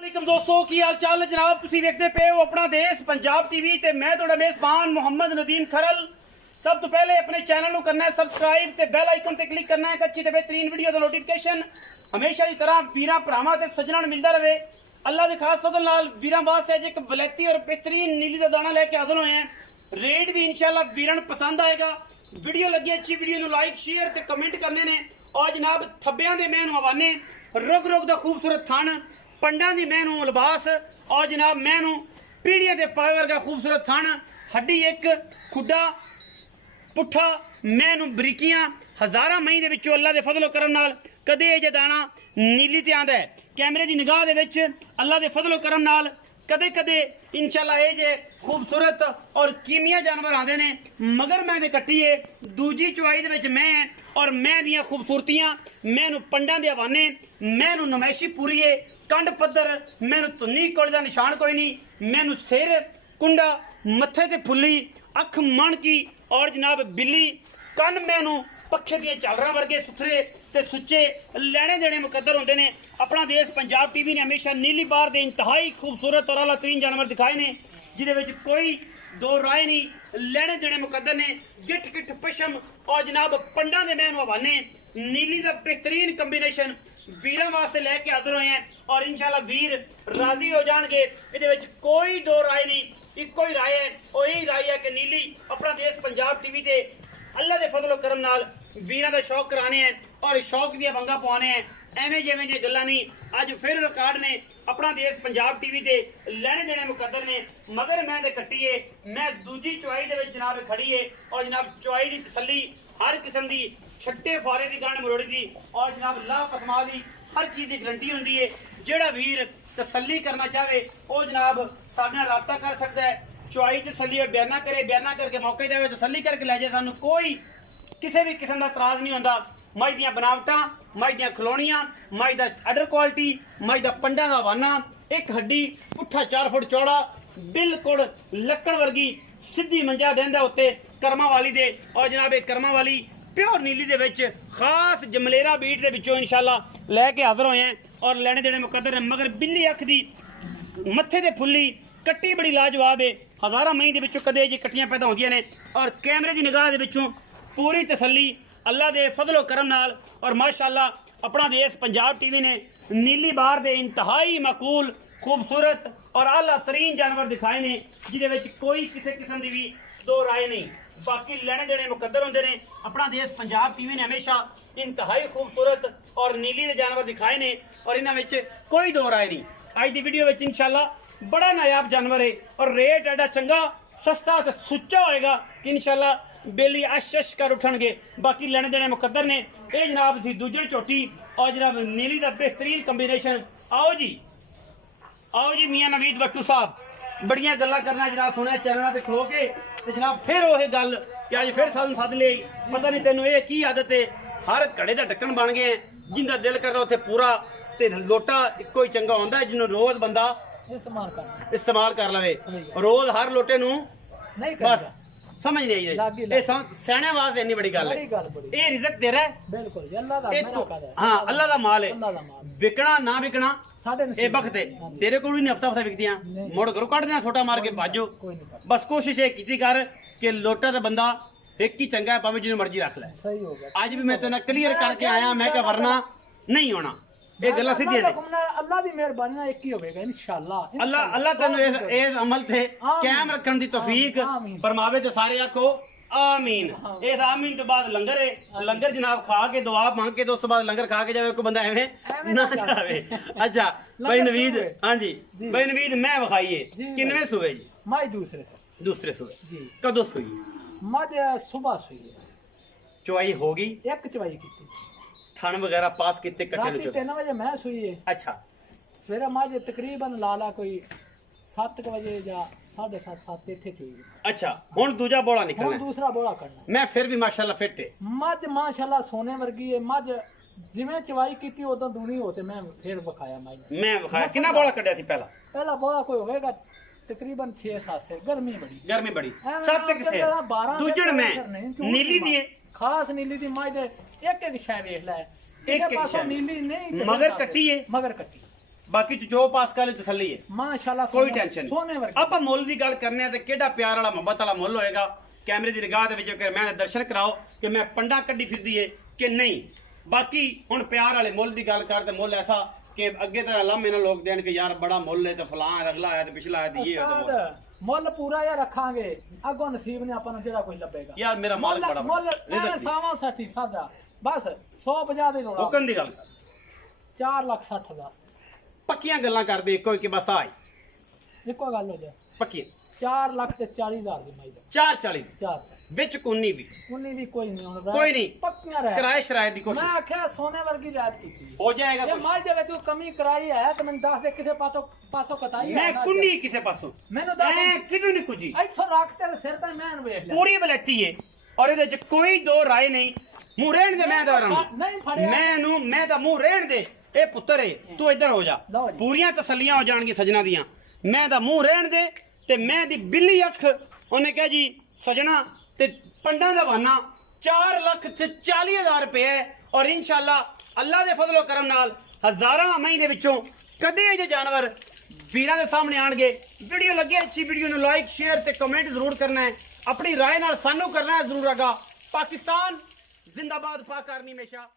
वालेकुम दोस्तों की हाल चाल है जनाब। तुसी देखते पे हो अपना देश पंजाब टीवी ते मैं तुहाडा मेज़बान मोहम्मद नदीम खरल। सब तो पहले अपने चैनल को करना है सबसक्राइब ते बेल आइकन ते क्लिक करना है अच्छी ते बेहतरीन वीडियो दा नोटिफिकेशन हमेशा की तरह वीरां भरावां ते सज्जणां नूं मिलदा रहे। अल्लाह दे खास फजल नाल वीरां वास्ते अज एक वलैती और बेहतरीन नीली दा दाना लेके हाजिर होए हैं। रेट भी इंशाल्लाह वीरां नूं पसंद आएगा। वीडियो लगी अच्छी वीडियो नूं लाइक शेयर ते कमेंट करने ने। और जनाब थब्बियां दे मैनू हवाने रुग रुग दा खूबसूरत थन पंडा दी मैनू लिबास और जनाब मैनू पीढ़ियां दे पाए वर्गा खूबसूरत थन हड्डी एक खुडा पुट्ठा मैनू बरीकियां हज़ारा मई दे विचों अल्लाह दे फजलो करम नाल कदे ये दाना नीली ते आंदा है। कैमरे दी निगाह दे विच अल्लाह दे फजलो करम नाल कदे कदे इंशाल्लाह ये जे खूबसूरत और कीमिया जानवर आंदे ने। मगर मैं दे कट्टिए दूजी चुआई दे विच मैं और मैं दियां खूबसूरतियां मैनू पंडा दे हवाने मैनू नमैशी पूरी है कंड पत्थर मैनू धुन्नी कोले दा निशान कोई नहीं। मैनू सिर कुंडा मत्थे ते फुल्ली अख मन की और जनाब बिल्ली कन मैनू पखे दिए झालरां वर्गे सुथरे ते सुच्चे लैने देने मुकद्दर होंदे ने। अपना देश पंजाब टीवी ने हमेशा नीली बार दे इंतहाई खूबसूरत और आला तरीन जानवर दिखाए ने जिहदे विच कोई दो राय नहीं। लैने देने मुकद्दर ने गिठ गिठ पशम और जनाब पंडा दे मैनू हवाने नीली दा बेहतरीन कंबीनेशन वीरां वास्ते लैके हाजिर होए हैं और इंशाल्लाह वीर राजी हो जाएंगे। इहदे विच कोई दो राय नहीं, इक्को ही राय है और यही राय है कि नीली अपना देश पंजाब टीवी ते अल्लाह दे फजलो करम नाल वीरां दा शौक कराने हैं और शौक दी वंगा पवाने हैं। एवें जिवें दी गल्लां नहीं, अज फिर रिकॉर्ड ने अपना देश पंजाब टीवी ते लैने देने मुकद्दर ने। मगर मैं दे कट्टिए मैं दूजी चुआई दे विच जनाब खड़ी है और जनाब चुआई दी तसल्ली हर किस्म दी छट्टे फारे की गंढ मरोड़ी दी और जनाब ला पसमा दी हर चीज़ की गारंटी होंदी है। जेड़ा वीर तसल्ली करना चाहे वो जनाब साडे नाल राबता कर सकता है। चुआई तसल्ली और बयाना करे, बयाना करके मौके जाए तसल्ली करके लै जाए। सानू कोई किसी भी किस्म का तराज नहीं होंदा। मझ दियां बनावटां, मझ दियां खलोनियां, मझ दा अडर क्वालिटी, मझ दा पंडा दा हवाना एक हड्डी पुट्ठा 4 फुट चौड़ा बिल्कुल लक्कड़ वर्गी सीधी मंजा बहंदा उत्ते कर्मा वाली दे और जनाब एक कर्मा वाली प्योर नीली दे विच खास जमलेरा बीट दे विचों इंशाल्लाह लैके हाजिर होए हैं और लैने देने मुकद्दर है। मगर बिल्ली अख दी मत्थे ते फुल्ली कट्टी बड़ी लाजवाब है। हज़ारा मई दे विचों कदे जी कट्टियां पैदा होंदियां ने और कैमरे दी निगाह दे विचों पूरी तसल्ली अल्लाह दे फजलो करम नाल और माशाअल्लाह अपना देश पंजाब टीवी ने नीली बार दे इंतहाई मकूल खूबसूरत और आला तरीन जानवर दिखाए ने जिहदे विच कोई किसी किस्म की भी दो राय नहीं। बाकी लैने देने मुकद्दर होंदे ने। अपना देश पंजाब टीवी ने हमेशा इंतहाई खूबसूरत और नीली दे जानवर दिखाए ने और इन्हां विच कोई दो राय नहीं। अज दी वीडियो विच इंशाल्लाह बड़ा नायाब जानवर है और रेट एडा चंगा सस्ता ते सुच्चा होएगा कि इंशाल्लाह बेली अश कर उठणगे। बाकी लैने देने मुकद्दर ने। ये जनाब थी दूजन चोटी और जनाब नीली का बेहतरीन कंबीनेशन। आओ जी मियाँ नवीद वट्टू साहब बड़ियां गल्लां करना जनाब सुने चैनल ते खलो के ते जनाब फिर वही गल कि अज फिर सानू सद ले पता नहीं तेनों ये की आदत है। हर घड़े का ढक्कन बन गए जिंदा दिल करता उत्थे पूरा ते लोटा इक्को ही चंगा होंदा है जिन्होंने रोज बंदा इस्तेमाल कर लवे। रोज हर लोटे नू बस समझ नहीं आई सैने वास्ते इन्नी बड़ी गल है। ये रिज़्क तेरा है बिल्कुल। हाँ अल्लाह दा माल है। विकना ना विकना ये बखत है तेरे को भी नहीं हफ्ता हफ्ता विकदियां मुड़ करो कट देना छोटा मार के भाजो। बस कोशिश ये की कर कि लोटा दा बंदा एक ही चंगा है भावें जिन्हें मर्जी रख ले। अज भी मैं तेना क्लीयर करके आया मैं क्या वरना नहीं होना। ये गल्लां सीधियां ने। अल्लाह दी मेहरबानी नाल एक ही होवेगा इंशाअल्लाह। अल्लाह तैनूं इस अमल ते कायम रखण दी तौफीक फरमावे ते सारे आखो आमीन। इस आमीन तो बाद लंगर है। लंगर जनाब खा के दुआ मांग के तो उस बाद लंगर खा के जावे कोई बंदा एवें ना जावे। अच्छा भाई नवीद, हाँ जी भाई नवीद मैं विखाइए किनवे सुबह जी? माई दूसरे सुबह जी। कदों सुई? मज सुबह सुई चुआई होगी एक चवाई की थन वगैरह पास कितने कट्टे रात 3 बजे मैं सुई है। अच्छा फिर मज तकरीबन लाला कोई 7 बजे या 7:30 इत्थे चुई। अच्छा हुन दूजा बोला निकलना हुन दूसरा बोला करना। मैं फिर भी माशाल्लाह फिट है। मज माशाल्लाह सोने वर्गी है। मज जिवें चवाई की उदों दूनी होते मैं फिर विखाया मैं विखाया कितना बोला कड्या सी पहला बोला कोई होएगा तकरीबन 6-7 से। गर्मी बड़ी 7 तक से 12 दूजण में नीली दी खास नीली दी मज एक शय वेख लै एक पासों नीली नहीं मगर कट्टी है मगर कट्टी ਬਾਕੀ ਤੂੰ ਜੋ ਪਾਸ ਕਰ ਲਈ ਤਸੱਲੀ ਹੈ, ਮਾਸ਼ਾਅੱਲਾ ਕੋਈ ਟੈਨਸ਼ਨ ਸੋਨੇ ਨਹੀਂ। ਵਰਗੀ ਆਪਾਂ ਮੁੱਲ ਦੀ ਗੱਲ ਕਰਨੇ ਆ ਤੇ ਕਿਹੜਾ ਪਿਆਰ ਵਾਲਾ ਮੁਹੱਬਤ ਵਾਲਾ ਮੁੱਲ ਹੋਏਗਾ। ਕੈਮਰੇ ਦੀ ਨਿਗਾਹ ਦੇ ਵਿੱਚ ਕਿ ਮੈਂ ਦਰਸ਼ਨ ਕਰਾਓ ਕਿ ਮੈਂ ਪੰਡਾ ਕੱਢੀ ਫਿਰਦੀ ਏ ਕਿ ਨਹੀਂ। ਬਾਕੀ ਹੁਣ ਪਿਆਰ ਵਾਲੇ ਮੁੱਲ ਦੀ ਗੱਲ ਕਰ ਤੇ ਮੁੱਲ ਐਸਾ ਕਿ ਅੱਗੇ ਤਾਂ ਲਾਮੇ ਨਾਲ ਲੋਕ ਦੇਣ ਕਿ ਯਾਰ ਬੜਾ ਮੁੱਲ ਹੈ ਤੇ ਫਲਾਂ ਅਗਲਾ ਆਇਆ ਤੇ ਪਿਛਲਾ ਆਇਆ ਤੇ ਇਹ ਹੋਇਆ ਤੇ ਉਸਤਾਦ ਮੁੱਲ ਪੂਰਾ ਜਾਂ ਰੱਖਾਂਗੇ, ਅੱਗੋਂ ਨਸੀਬ ਨੇ ਆਪਾਂ ਨੂੰ ਜਿਹੜਾ ਕੁਝ ਲੱਭੇਗਾ। ਯਾਰ ਮੇਰਾ ਮਾਲਕ ਬੜਾ ਮੁੱਲ ਰਿਜ਼ਕ ਦੀ। ਸਾਵਾਂ ਸੱਠੀ ਸਾਦਾ ਬਸ 150 ਦੇ ਰੋੜਾ ਹੁਕਮ ਦੀ ਗੱਲ ਕਰ, 4,60,000 ਪੱਕੀਆਂ ਗੱਲਾਂ ਕਰਦੇ ਇੱਕੋ ਇੱਕ ਬਸ ਆਈ ਇੱਕੋ ਗੱਲ ਹੋ ਜਾ ਪੱਕੀਆਂ 4,40,000 ਦੀ ਮਾਈ ਦਾ 440 ਚਾਰ ਵਿੱਚ ਕੋਨੀ ਵੀ 19 ਦੀ ਕੋਈ ਨਹੀਂ ਹੁਣ ਕੋਈ ਨਹੀਂ। ਪੱਕੀਆਂ ਰਹਿ ਕਿਰਾਏ ਸ਼ਰਾਏ ਦੀ ਮੈਂ ਕੋਸ਼ਿਸ਼ ਆਖਿਆ ਸੋਨੇ ਵਰਗੀ ਰਾਤ ਕੀਤੀ ਹੋ ਜਾਏਗਾ ਜੇ ਕੁਛ। ਮਾਝ ਦੇ ਵਿੱਚ ਕੋਈ ਕਮੀ ਕਰਾਈ ਹੈ ਤਾਂ ਮੈਨੂੰ ਦੱਸ ਦੇ ਕਿਸੇ ਪਾਸੋਂ ਕਤਾਈ ਹੈ ਮੈਂ ਨਾ ਕੁੰਡੀ ਕਿਸੇ ਪਾਸੋਂ ਮੈਨੂੰ ਦੱਸ ਮੈਂ ਕਿਦੋਂ ਨਹੀਂ ਕੁਝੀ ਇੱਥੋਂ ਰੱਖ ਤੇਰੇ ਸਿਰ ਤੇ ਮੈਂ ਵੇਖ ਲਿਆ ਪੂਰੀ ਬਲੈਤੀ ਏ ਔਰ ਇਹਦੇ ਚ ਕੋਈ ਦੋ ਰਾਏ ਨਹੀਂ। ਮੂੰਹ ਰਹਿਣ ਦੇ ਮੈਂ ਦਰਾਂ ਨਹੀਂ ਫੜਿਆ ਮੈਂ ਤਾਂ ਮੂੰਹ ਰਹਿਣ ਦੇ। ਇਹ ਪੁੱਤਰ ਏ ਤੂੰ ਇੱਧਰ ਹੋ ਜਾ, ਲਓ ਜੀ। ਪੂਰੀਆਂ ਤਸੱਲੀਆਂ ਹੋ ਜਾਣਗੀਆਂ ਸਜਣਾ ਦੀਆਂ। ਮੈਂ ਤਾਂ ਮੂੰਹ ਰਹਿਣ ਦੇ ਤੇ ਮੈਂ ਦੀ ਬਿੱਲੀ ਅੱਖ ਉਹਨੇ ਕਿਹਾ ਜੀ ਸਜਣਾ ਤੇ ਪੰਡਾਂ ਦਾ ਵਾਨਾ 4,40,000 ਰੁਪਏ ਔਰ ਇਨਸ਼ਾਅੱਲਾ ਅੱਲਾ ਦੇ ਫਜ਼ਲ ਕਰਮ ਨਾਲ ਹਜ਼ਾਰਾਂ ਮਹੀਂ ਦੇ ਵਿੱਚੋਂ ਕਦੇ ਇਹ ਜਾਨਵਰ ਵੀਰਾਂ ਦੇ ਸਾਹਮਣੇ ਆਣਗੇ। ਵੀਡੀਓ ਲੱਗੇ ਅੱਛੀ ਵੀਡੀਓ ਨੂੰ ਲਾਈਕ ਸ਼ੇਅਰ ਤੇ ਕਮੈਂਟ ਜ਼ਰੂਰ ਕਰਨਾ ਹੈ। ਆਪਣੀ ਰਾਏ ਨਾਲ ਸਾਨੂੰ ਕਰਨਾ ਹੈ ਜ਼ਰੂਰ ਆਗਾ। ਪਾਕਿਸਤਾਨ ਜ਼ਿੰਦਾਬਾਦ, ਪਾਕ ਆਰਮੀ ਹਮੇਸ਼ਾ।